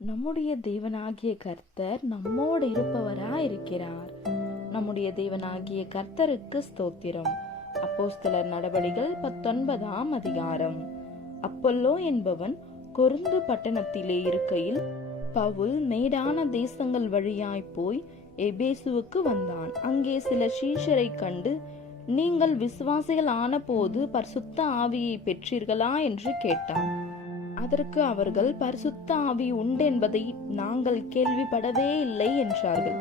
நம்முடைய தேவனாகிய கர்த்தர் நம்மோடு இருப்பவராயிருக்கிறார். நம்முடைய தேவனாகிய கர்த்தருக்கு ஸ்தோத்திரம். அப்போஸ்தலர் நடபடிகள் 19ஆம் அதிகாரம். அப்பொல்லோ என்பவன் கொரிந்து பட்டணத்திலே இருக்கையில் பவுல் மேடான தேசங்கள் வழியாய் போய் எபேசுவுக்கு வந்தான். அங்கே சில சீஷரை கண்டு, நீங்கள் விசுவாசிகள் ஆன போது பரிசுத்த ஆவியை பெற்றீர்களா என்று கேட்டான். அதற்கு அவர்கள், பரிசுத்த ஆவி உண்டென்பதை நாங்கள் கேள்விப்படவே இல்லை என்றார்கள்.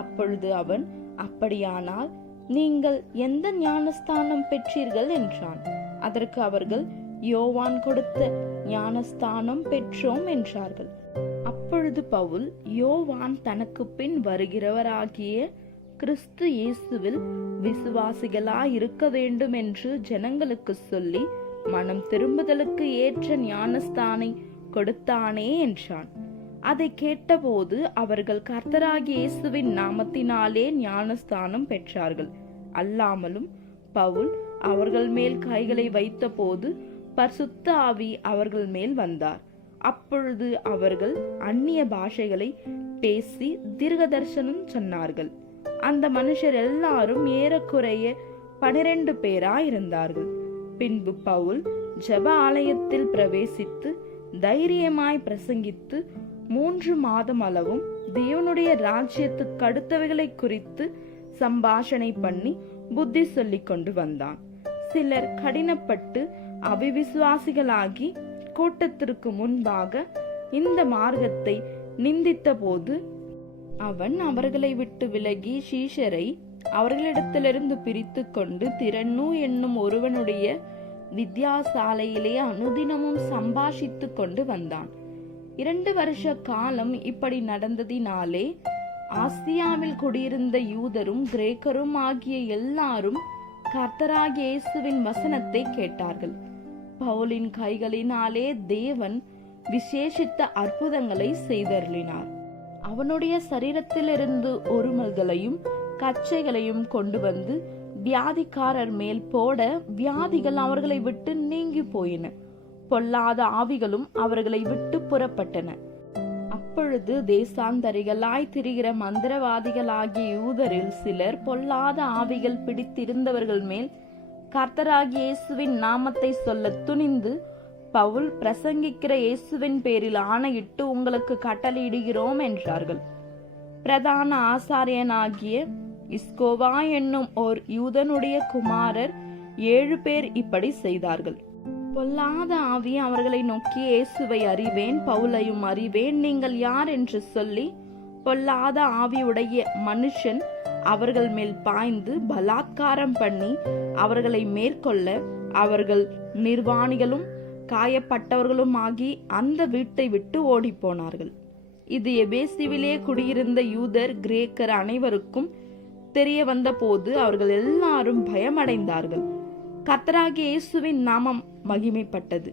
அப்பொழுது அவன், அப்படியானால் நீங்கள் எந்த ஞானஸ்தானம் பெற்றீர்கள் என்றான். அதற்கு அவர்கள், யோவான் கொடுத்த ஞானஸ்தானம் பெற்றோம் என்றார்கள். அப்பொழுது பவுல், யோவான் தனக்கு பின் வருகிறவராகிய கிறிஸ்து இயேசுவில் விசுவாசிகளாய் இருக்க வேண்டும் என்று ஜனங்களுக்கு சொல்லி மனம் திரும்புதலுக்கு ஏற்ற ஞானஸ்தானை கொடுத்தானே என்றான். அதை கேட்டபோது அவர்கள் கர்த்தராகிய இயேசுவின் நாமத்தினாலே ஞானஸ்தானம் பெற்றார்கள். அல்லாமலும் பவுல் அவர்கள் மேல் கைகளை வைத்த போது பரிசுத்த ஆவி அவர்கள் மேல் வந்தார். அப்பொழுது அவர்கள் அந்நிய பாஷைகளை பேசி தீர்க்கதரிசனம் சொன்னார்கள். அந்த மனுஷர் எல்லாரும் ஏறக்குறைய 12 பேராயிருந்தார்கள். பின்பு பவுல் ஜெப ஆலயத்தில் பிரவேசித்து தைரியமாய் பிரசங்கித்து 3 மாதம் அளவும் தேவனுடைய ராஜ்யத்துக்கு அடுத்தவைகளை குறித்து சம்பாஷணை பண்ணி புத்தி சொல்லிக் கொண்டு வந்தான். சிலர் கடினப்பட்டு அவிவிசுவாசிகளாகி கூட்டத்திற்கு முன்பாக இந்த மார்க்கத்தை நிந்தித்த போது அவன் அவர்களை விட்டு விலகி சீஷரை அவர்களிடத்திலிருந்து பிரித்து கொண்டு திரன்னு என்னும் ஒருவனுடைய வித்யாசாலையிலே அனுதினமும் சம்பாஷித்து கொண்டு வந்தான். 2 வருஷ காலம் இப்படி நடந்ததினாலே ஆசியாவில் குடியிருந்த யூதரும் கிரேக்கரும் ஆகிய எல்லாரும் கர்த்தராகிய இயேசுவின் வசனத்தை கேட்டார்கள். பவுலின் கைகளினாலே தேவன் விசேஷித்த அற்புதங்களை செய்தருளினார். அவனுடைய சரீரத்திலிருந்து ஒருமல்களையும் கச்சைகளையும் கொண்டு வந்து வியாதிக்காரர் மேல் போட வியாதிகள் அவர்களை விட்டு நீங்கி போயின. பொல்லாத ஆவிகளும் அவர்களை விட்டு புறப்பட்டன. அப்பொழுது தேசாந்தரிகளாய் திரிகிற மந்திரவாதிகளாகிய யூதரில் சிலர் பொல்லாத ஆவிகள் பிடித்திருந்தவர்கள் மேல் கர்த்தராகிய இயேசுவின் நாமத்தை சொல்ல துணிந்து, பவுல் பிரசங்கிக்கிற இயேசுவின் பேரில் ஆணையிட்டு உங்களுக்கு கட்டளையிடுகிறோம் என்றார்கள். பிரதான ஆசாரியனாகிய இஸ்கோவா என்னும் ஓர் யூதனுடைய குமாரர் 7 பேர் இப்படி செய்தார்கள். பொல்லாத ஆவி அவர்களை நோக்கி, இயேசுவை அறிவேன், பவுலையும் அறிவேன், நீங்கள் யார் என்று சொல்லி பொல்லாத ஆவியுடைய மனுஷன் அவர்கள் மேல் பாய்ந்து பலாத்காரம் பண்ணி அவர்களை மேற்கொள்ள அவர்கள் நிர்வாணிகளும் காயப்பட்டவர்களும் ஆகி அந்த வீட்டை விட்டு ஓடி போனார்கள். இது எபேசுவிலே குடியிருந்த யூதர் கிரேக்கர் அனைவருக்கும் தெரிய வந்த போது அவர்கள் எல்லாரும் பயமடைந்தார்கள். கர்த்தராகிய இயேசுவின் நாமம் மகிமைப்பட்டது.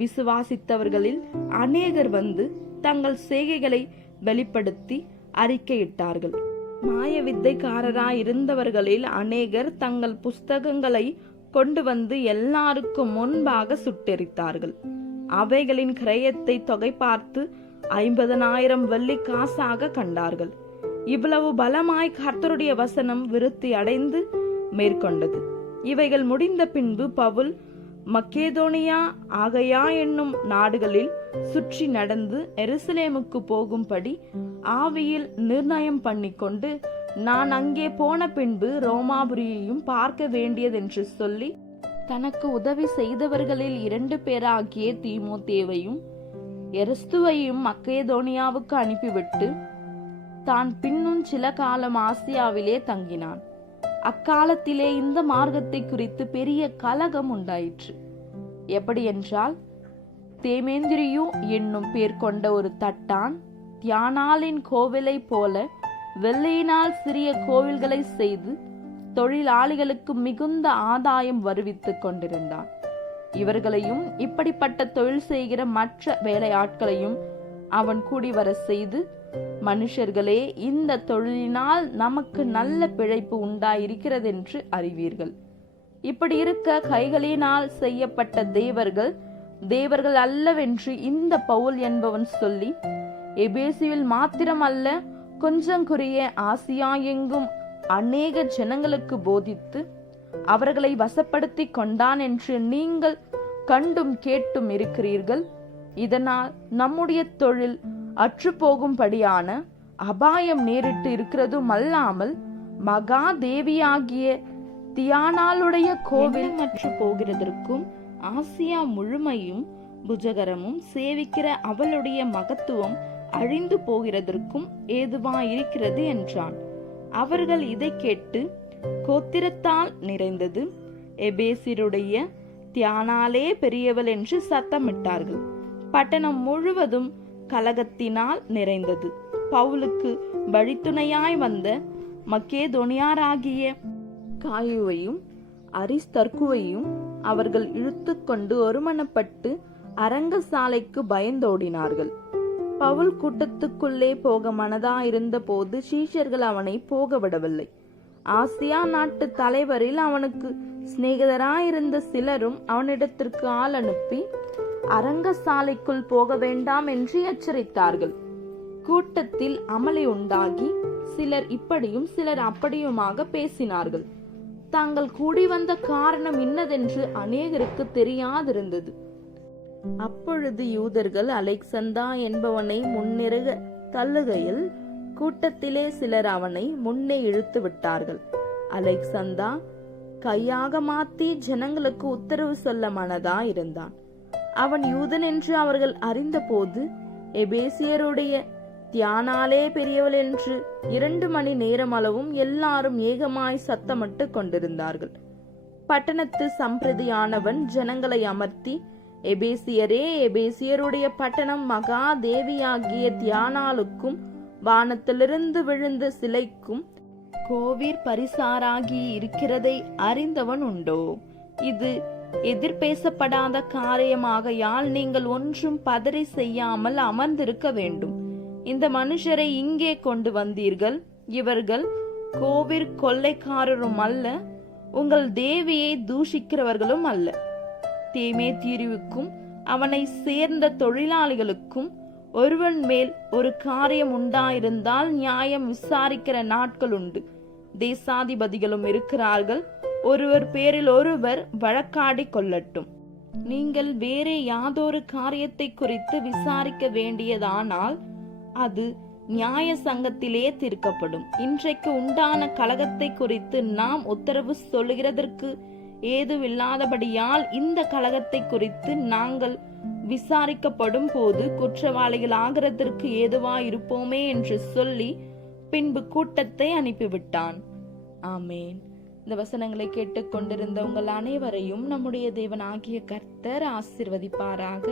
விசுவாசித்தவர்களில் அநேகர் வந்து தங்கள் செய்கைகளை வெளிப்படுத்தி அறிக்கையிட்டார்கள். மாய வித்தைக்காரராய் இருந்தவர்களில் அநேகர் தங்கள் புஸ்தகங்களை கொண்டு வந்து எல்லாருக்கும் முன்பாக சுட்டெரித்தார்கள். அவைகளின் கிரயத்தை தொகை பார்த்து 50,000 வெள்ளி காசாக கண்டார்கள். இவ்வளவு பலமாய் கர்த்தருடைய வசனம் விருத்தி அடைந்து மேற்கொண்டது. இவைகள் முடிந்த பின்பு பவுல் மக்கேதோனியா ஆகையா என்னும் நாடுகளில் சுற்றி நடந்து எருசலேமுக்கு போகும்படி ஆவியில் நிர்ணயம் பண்ணிக்கொண்டு, நான் அங்கே போன பின்பு ரோமாபுரியையும் பார்க்க வேண்டியதென்று சொல்லி தனக்கு உதவி செய்தவர்களில் 2 பேராகிய தீமோத்தேவையும் எரஸ்துவையும் மக்கேதோனியாவுக்கு அனுப்பிவிட்டு தான் பின்னும் சில காலம் ஆசியாவிலே தங்கினான். அக்காலத்திலே இந்த மார்க்கத்தை குறித்து பெரிய கலகம் உண்டாயிற்று. எப்படி என்றால், தேமேந்திரியு என்னும் பேர் கொண்ட ஒரு தட்டான் தியானாலின் கோவிலை போல வெள்ளையினால் சிறிய கோவில்களை செய்து தொழிலாளிகளுக்கு மிகுந்த ஆதாயம் வருவித்துக் கொண்டிருந்தான். இவர்களையும் இப்படிப்பட்ட தொழில் செய்கிற மற்ற வேலையாட்களையும் அவன் கூடி வர செய்து, மனுஷர்களே, இந்த தொழிலினால் நமக்கு நல்ல பிழைப்பு உண்டாயிருக்கிறதென்று அறிவீர்கள். இப்படி இருக்க கைகளினால் செய்யப்பட்ட தேவர்கள் தேவர்கள் அல்லவென்று இந்த பவுல் என்பவன் சொல்லி, எபேசுவில் மாத்திரம் அல்ல, கொஞ்சங்குரிய ஆசியா எங்கும் அநேக ஜனங்களுக்கு போதித்து அவர்களை வசப்படுத்தி கொண்டான் என்று நீங்கள் கண்டும் கேட்டும் இருக்கிறீர்கள். இதனால் நம்முடைய தொழில் அற்றுப்போகும்படியான அபாயம் நேரிட்டு இருக்கிறதும் அல்லாமல், மகா தேவியாகிய தியானாளுடைய கோவில் மற்று போகிறதற்கும் ஆசியா முழுமையும் புஜகரமும் சேவிக்கிற அவளுடைய மகத்துவம் அழிந்து போகிறதற்கும் ஏதுவாயிருக்கிறது என்றான். அவர்கள் இதை கேட்டு கோத்திரத்தால் நிறைந்தது, எபேசியருடைய தியானாலே பெரியவள் என்று சத்தமிட்டார்கள். பட்டணம் முழுவதும் கலகத்தினால் நிறைந்தது. பவுலுக்கு வழித்துணையாய் வந்த மக்கேதோனியாராகிய காயுவையும் அரிஸ்தர்க்குவையும் அவர்கள் இழுத்து கொண்டு ஒருமனப்பட்டு அரங்கசாலைக்கு பயந்தோடினார்கள். பவுல் கூட்டத்துக்குள்ளே போக மனதாயிருந்த போது சீஷர்கள் அவனை போக விடவில்லை. ஆசியா நாட்டு தலைவரில் அவனுக்கு சிநேகிதராயிருந்த சிலரும் அவனிடத்திற்கு ஆள் அனுப்பி அரங்கசாலைக்குள் போக வேண்டாம் என்று எச்சரித்தார்கள். கூட்டத்தில் அமளி உண்டாகி சிலர் இப்படியும் சிலர் அப்படியுமாக பேசினார்கள். தாங்கள் கூடி வந்த காரணம் இன்னதென்று அநேகருக்கு தெரியாதிருந்தது. அப்பொழுது யூதர்கள் அலெக்சந்தா என்பவனை முன்னிறுக தள்ளுகையில் கூட்டத்திலே சிலர் அவனை முன்னே இழுத்து விட்டார்கள். அலெக்சந்தா கையாக மாத்தி ஜனங்களுக்கு உத்தரவு சொல்ல மனதா இருந்தான். அவன் யூதன் என்று அவர்கள் அறிந்தபோது எபேசியருடைய தியானாலே பெரியவள் என்று 2 மணி நேரம் அளவும் எல்லாரும் ஏகமாய் சத்தமிட்டு கொண்டிருந்தார்கள். பட்டணத்து சம்பிரதியானவன் ஜனங்களை அமர்த்தி, எபேசியரே, எபேசியருடைய பட்டணம் மகா தேவியாகிய தியானாளுக்கும் வானத்திலிருந்து விழுந்த சிலைக்கும் கோவிர் பரிசாராகி இருக்கிறதை அறிந்தவன் உண்டோ? இது எதிர்பேசப்படாத காரியமாகையால் நீங்கள் ஒன்றும் பதறி செய்யாமல் அமர்ந்திருக்க வேண்டும். இந்த மனுஷரை இங்கே கொண்டு வந்தீர்கள். இவர்கள் கோவிற் கொள்ளைக்காரரும் அல்ல, உங்கள் தேவியை தூஷிக்கிறவர்களும் அல்ல. தேமேத்தியுவுக்கும் அவனை சேர்ந்த தொழிலாளிகளுக்கும் ஒருவன் மேல் ஒரு காரியம் உண்டாயிருந்தால் நியாயம் விசாரிக்கிற நாட்கள் உண்டு. தேசாதிபதிகளும் இருக்கிறார்கள். ஒருவர் பேரில் ஒருவர் வழக்காடி கொள்ளட்டும். நீங்கள் வேறே யாதொரு காரியத்தை குறித்து விசாரிக்க வேண்டியதானால் அது நியாய சங்கத்திலே தீர்க்கப்படும். இன்றைக்கு உண்டான கலகத்தை குறித்து நாம் உத்தரவு சொல்லுகிறதற்கு ஏதுவில்லாதபடியால் இந்த கலகத்தை குறித்து நாங்கள் விசாரிக்கப்படும் போது குற்றவாளிகள் ஆகிறதற்கு ஏதுவாயிருப்போமே என்று சொல்லி பின்பு கூட்டத்தை அனுப்பிவிட்டான். ஆமேன். இந்த வசனங்களை கேட்டுக்கொண்டிருந்த உங்கள் அனைவரையும் நம்முடைய தேவனாகிய கர்த்தர் ஆசீர்வதிப்பாராக.